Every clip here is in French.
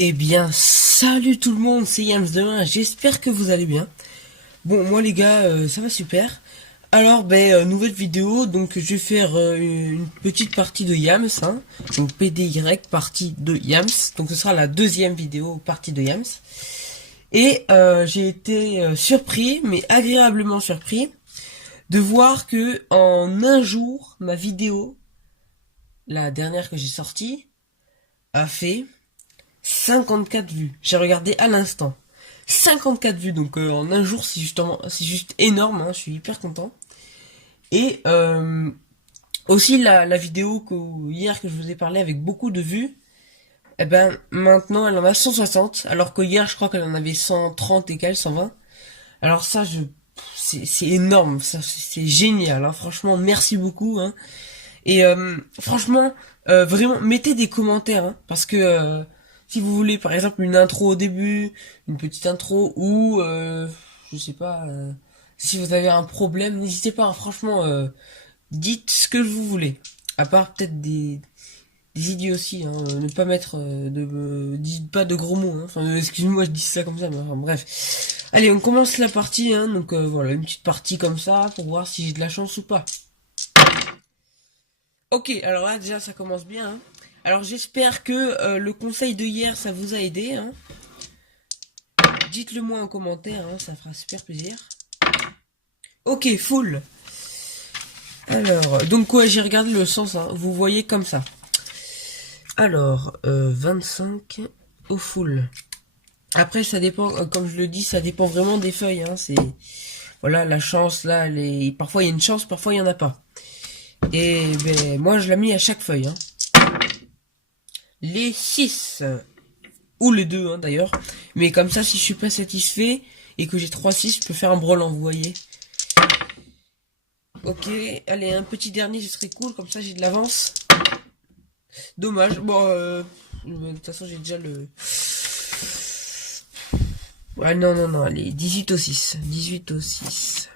Eh bien, salut tout le monde, c'est Yams demain, j'espère que vous allez bien. Bon, moi les gars, ça va super. Alors, nouvelle vidéo, donc je vais faire une petite partie de Yams, hein. Donc PDY, partie de Yams. Donc ce sera la deuxième vidéo, partie de Yams. Et j'ai été surpris, mais agréablement surpris, de voir que en un jour, ma vidéo, la dernière que j'ai sortie, a fait 54 vues. J'ai regardé à l'instant. 54 vues, donc en un jour, c'est juste énorme, hein, je suis hyper content. Et aussi la vidéo hier que je vous ai parlé avec beaucoup de vues, eh ben maintenant elle en a 160, alors que hier je crois qu'elle en avait 130 et quelques, 120. Alors ça, c'est énorme, ça c'est génial, hein, franchement merci beaucoup, hein. Et franchement, vraiment, mettez des commentaires, hein, parce que si vous voulez, par exemple, une intro au début, une petite intro, ou je sais pas, si vous avez un problème, n'hésitez pas, hein, franchement, dites ce que vous voulez. À part peut-être des idioties, hein, ne pas mettre dites pas de gros mots, hein. Enfin, excusez-moi, je dis ça comme ça, mais enfin, bref. Allez, on commence la partie, hein, donc voilà, une petite partie comme ça, pour voir si j'ai de la chance ou pas. Ok, alors là déjà ça commence bien, hein. Alors j'espère que le conseil de hier ça vous a aidé, hein. Dites-le moi en commentaire, hein, ça fera super plaisir. Ok, full. Alors, donc ouais, j'ai regardé le sens, hein, vous voyez comme ça. Alors, 25 au full. Après ça dépend, comme je le dis, ça dépend vraiment des feuilles, hein. C'est voilà, la chance là, parfois il y a une chance, parfois il y en a pas. Et ben moi je l'ai mis à chaque feuille, hein. Les 6 ou les deux, hein, d'ailleurs. Mais comme ça, si je suis pas satisfait et que j'ai 3-6, je peux faire un brelan, vous voyez. Ok, allez, un petit dernier, ce serait cool, comme ça j'ai de l'avance. Dommage, bon, de toute façon j'ai déjà le... Ah non, non, non, allez, 18 au 6. 18 au 6.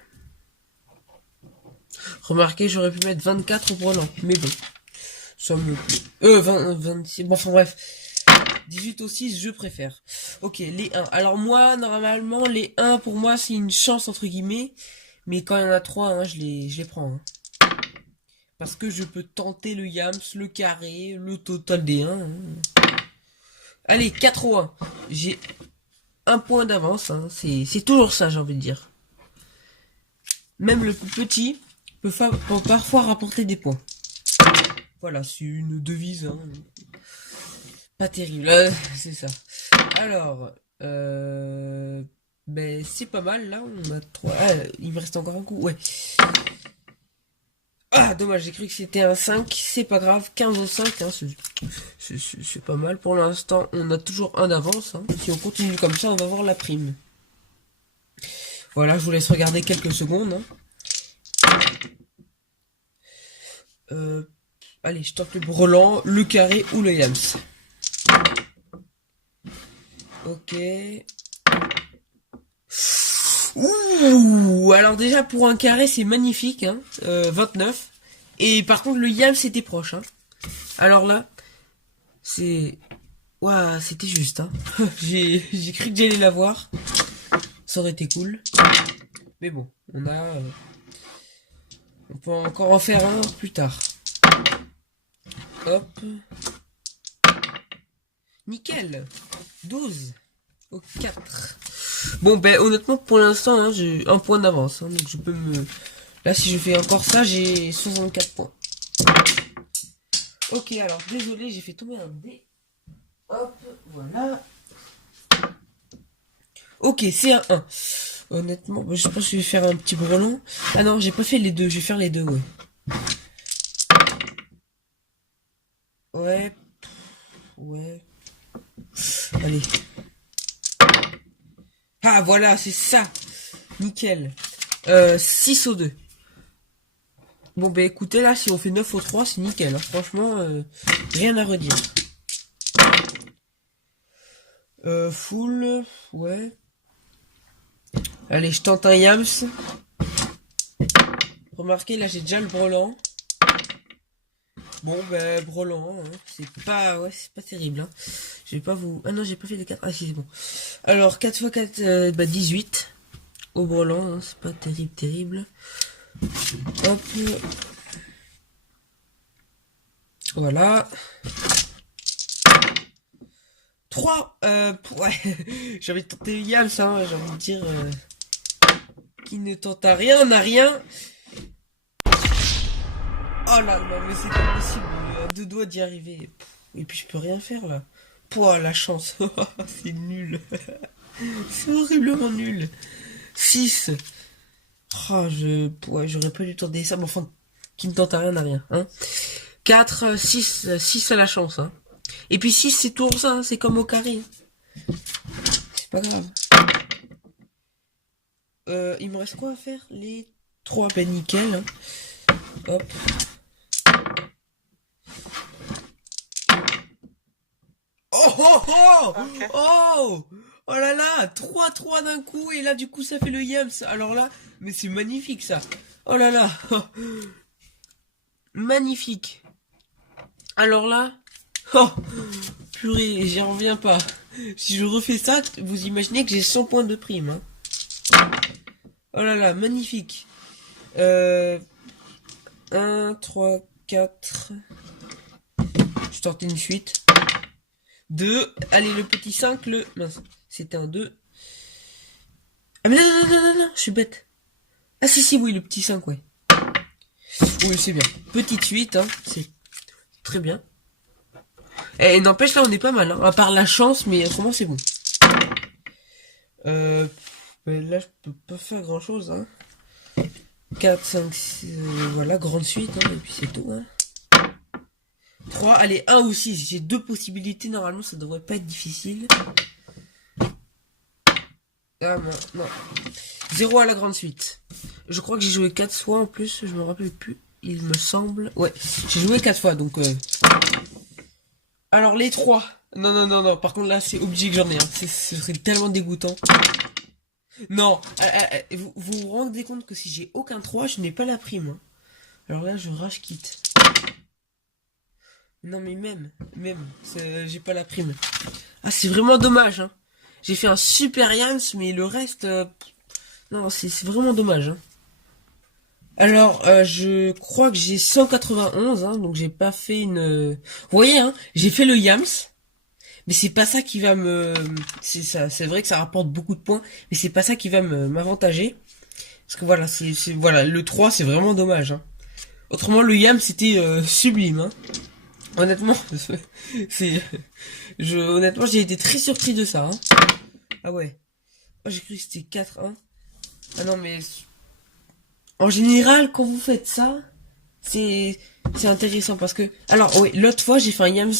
Remarquez, j'aurais pu mettre 24 au brelan, mais bon. Ça me plaît. 26, bon, enfin bref. 18 au 6, je préfère. Ok, les 1. Alors moi, normalement, les 1, pour moi, c'est une chance, entre guillemets. Mais quand il y en a 3, hein, je les prends, hein. Parce que je peux tenter le yams, le carré, le total des 1, hein. Allez, 4 au 1. J'ai un point d'avance, hein. C'est toujours ça, j'ai envie de dire. Même le plus petit peut parfois rapporter des points. Voilà, c'est une devise, hein. Pas terrible, c'est ça. Alors, c'est pas mal, là, on a 3. Ah, il me reste encore un coup, ouais. Ah, dommage, j'ai cru que c'était un 5, c'est pas grave, 15 au 5, hein, c'est pas mal. Pour l'instant, on a toujours un d'avance, hein. Si on continue comme ça, on va voir la prime. Voilà, je vous laisse regarder quelques secondes, hein. Allez, je tente le brelan, le carré ou le yams. Ok. Ouh, alors déjà pour un carré c'est magnifique, hein, 29. Et par contre le yam c'était proche, hein. Alors là, c'est... Ouah, c'était juste, hein. J'ai cru que j'allais l'avoir. Ça aurait été cool. Mais bon, on peut encore en faire un plus tard. Hop. Nickel. 12 au 4. Bon, honnêtement, pour l'instant, hein, j'ai un point d'avance, hein, donc je peux me... Là, si je fais encore ça, j'ai 64 points. Ok, alors, désolé, j'ai fait tomber un dé. Hop, voilà. Ok, c'est un 1. Honnêtement, je pense que je vais faire un petit brelan. Ah non, j'ai pas fait les deux, je vais faire les deux, ouais. Ouais. Ouais. Allez. Ah, voilà, c'est ça. Nickel. 6 au 2. Bon, écoutez, là, si on fait 9 au 3, c'est nickel, hein. Franchement, rien à redire. Full, ouais. Allez, je tente un yams. Remarquez, là, j'ai déjà le brelan. Bon, brelan, hein. C'est pas terrible, hein. Je vais pas vous... Ah non, j'ai pas fait les 4. Ah si, c'est bon. Alors, 4 x 4, 18. Au brelan, hein, c'est pas terrible. Hop. Voilà. 3. Ouais. J'ai envie de tenter Yams, hein. J'ai envie de dire... qui ne tente à rien, n'a rien. Oh là, non, mais c'est pas possible. À 2 doigts d'y arriver. Et puis je peux rien faire, là. Pouah, la chance. C'est nul. C'est horriblement nul. 6. Oh, ouais, j'aurais pas dû tenter ça, mais enfin, qui ne tente à rien n'a rien, hein. 4, 6, 6 à la chance, hein. Et puis 6, c'est toujours ça, hein, c'est comme au carré. C'est pas grave. Il me reste quoi à faire? Les 3, ben nickel, hein. Hop. Oh oh oh Ok. oh oh là là, 3-3 d'un coup, et là du coup ça fait le Yams. Alors là, mais c'est magnifique ça. Oh là là. Magnifique. Alors là, oh purée, j'y reviens pas. Si je refais ça, vous imaginez que j'ai 100 points de prime, hein. Oh là là, magnifique. 1, 3, 4. Je tente une suite. 2. Allez, le petit 5, le... Mince, c'était un 2. Ah mais non, je suis bête. Ah si, oui, le petit 5, ouais. Oui, c'est bien. Petite suite, hein, c'est très bien. Et n'empêche, là, on est pas mal, hein. À part la chance, mais autrement, c'est bon. Ben là, je peux pas faire grand-chose, hein. 4, 5, 6, voilà, grande suite, hein, et puis c'est tout, hein. 3, allez, 1 ou 6. J'ai 2 possibilités, normalement, ça devrait pas être difficile. Ah non. 0 à la grande suite. Je crois que j'ai joué 4 fois en plus, je me rappelle plus. Il me semble. Ouais, j'ai joué 4 fois, donc... Alors, les 3. Non. Par contre, là, c'est obligé que j'en ai un. Ce serait tellement dégoûtant. Non. Vous rendez compte que si j'ai aucun 3, je n'ai pas la prime, hein. Alors là, je rage quitte. Non, mais même, j'ai pas la prime. Ah, c'est vraiment dommage, hein. J'ai fait un super Yams, mais le reste... Non, c'est vraiment dommage, hein. Alors, je crois que j'ai 191, hein, donc j'ai pas fait une... Vous voyez, hein, j'ai fait le Yams, mais c'est pas ça qui va me... C'est vrai que ça rapporte beaucoup de points, mais c'est pas ça qui va m'avantager. Parce que voilà, voilà, le 3, c'est vraiment dommage, hein. Autrement, le Yams, c'était sublime, hein. Honnêtement, honnêtement, j'ai été très surpris de ça, hein. Ah ouais. Oh, j'ai cru que c'était 4-1. Ah non, mais... En général, quand vous faites ça, c'est intéressant parce que... Alors, oui, l'autre fois, j'ai fait un Yams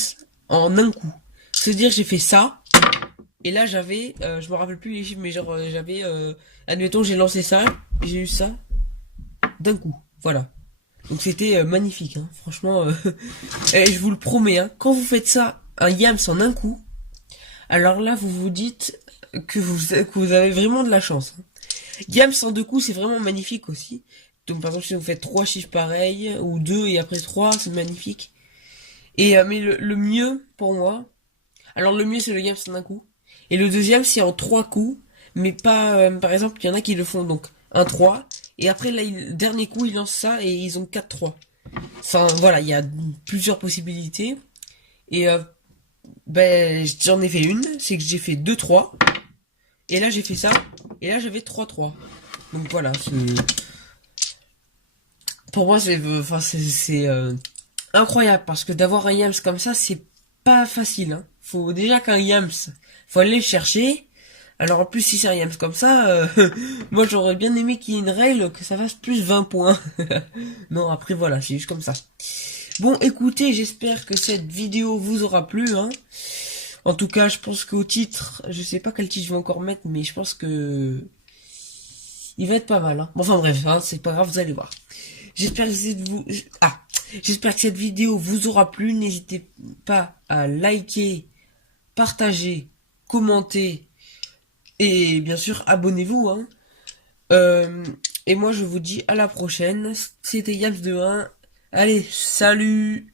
en un coup. C'est-à-dire, j'ai fait ça. Et là, j'avais... je me rappelle plus les chiffres, mais genre, j'avais... admettons, j'ai lancé ça. J'ai eu ça. D'un coup. Voilà. Donc, c'était magnifique, hein. Franchement, et je vous le promets, hein. Quand vous faites ça, un Yams en un coup, alors là, vous vous dites que vous avez vraiment de la chance, hein. Yams en 2 coups, c'est vraiment magnifique aussi. Donc par exemple, si vous faites 3 chiffres pareils, ou 2 et après 3, c'est magnifique. Et mais le mieux, pour moi... Alors le mieux, c'est le Yams en un coup. Et le deuxième, c'est en 3 coups. Mais pas... par exemple, il y en a qui le font donc un 3. Et après, là, le dernier coup, ils lancent ça et ils ont 4-3. Enfin, voilà, il y a plusieurs possibilités. Et ben, j'en ai fait une. C'est que j'ai fait 2-3. Et là, j'ai fait ça. Et là, j'avais 3-3. Donc voilà, pour moi, c'est incroyable. Parce que d'avoir un Yams comme ça, c'est pas facile, hein. Faut déjà qu'un Yams, faut aller le chercher. Alors en plus, si c'est un Yams comme ça, moi j'aurais bien aimé qu'il y ait une règle que ça fasse plus 20 points. Non, après voilà, c'est juste comme ça. Bon, écoutez, j'espère que cette vidéo vous aura plu, hein. En tout cas, je pense qu'au titre, je sais pas quel titre je vais encore mettre, mais je pense que il va être pas mal, hein. Bon, enfin bref, hein, c'est pas grave, vous allez voir. J'espère que cette vidéo vous aura plu. N'hésitez pas à liker, partager, commenter et bien sûr abonnez-vous, hein. Et moi je vous dis à la prochaine. C'était Yams de 1. Allez, salut!